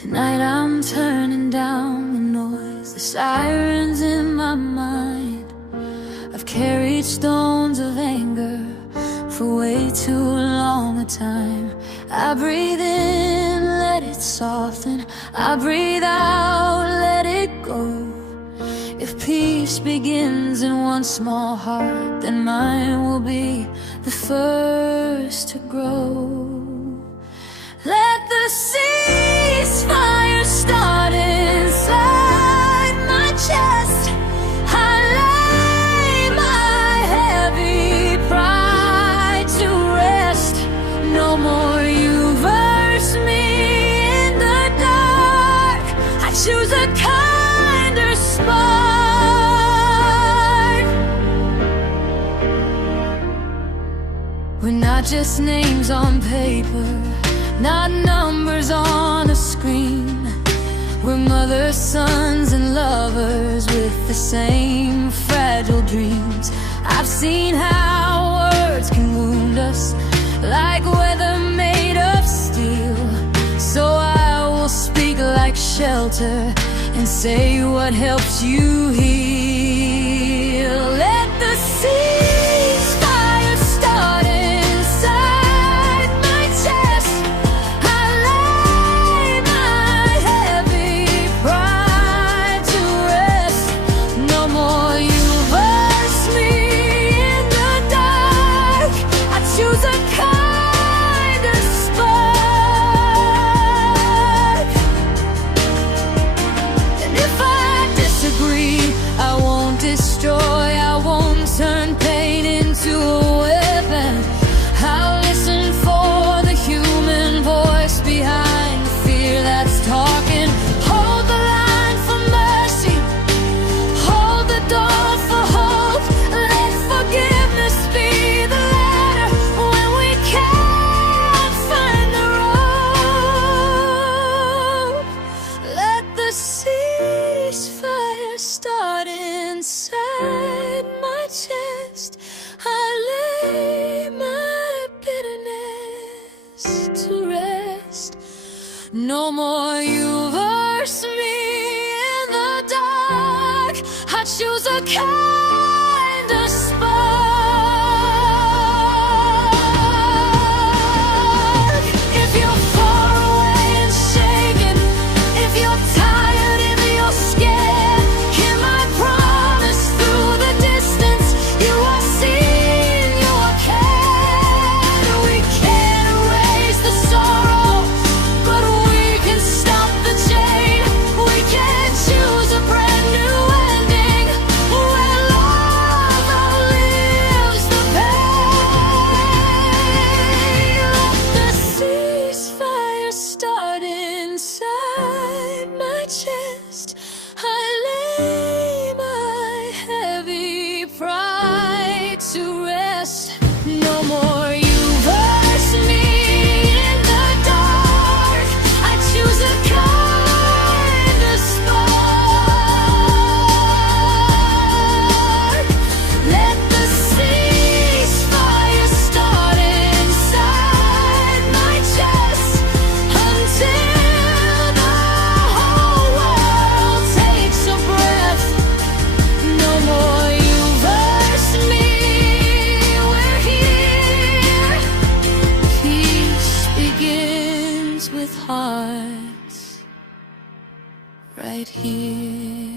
Tonight I'm turning down the noise, the sirens in my mind. I've carried stones of anger for way too long a time. I breathe in, let it soften. I breathe out, let it go. If peace begins in one small heart, then mine will be the first to grow. Let the ceasefire start inside my chest. I lay my heavy pride to rest. No more you verse me in the dark. I choose a kinder spark. We're not just names on paper, not numbers on a screen. We're mothers, sons, and lovers with the same fragile dreams. I've seen how words can wound us like weather made of steel. So I will speak like shelter and say what helps you heal. Let the ceasefire start inside my chest. Choose a kinder spark. And if I disagree, I won't destroy, I won't turn pain into a weapon. I'll listen for the human voice behind the fear that's talking. Hold the line for mercy, hold the door for hope. Let forgiveness be the ladder when we can't find the rope. Let the ceasefire start inside my chest. I lay my bitterness to rest. No more you verse me in the dark. I choose a kinder spark. If you're far away and shaken, if you're tired, if you're scared, hear my promise through the distance. You are seen, you are cared. We can't erase the sorrow, but we can stop the chain. We can choose a brand new ending where love outlives the pain. Let the ceasefire start inside my chest. I lay my heavy pride to rest. No more you verse me in the dark. I choose a kinder spark. Let the ceasefire start inside my chest until the whole world takes a breath. No more you verse me, we're here. Peace begins with hearts right here.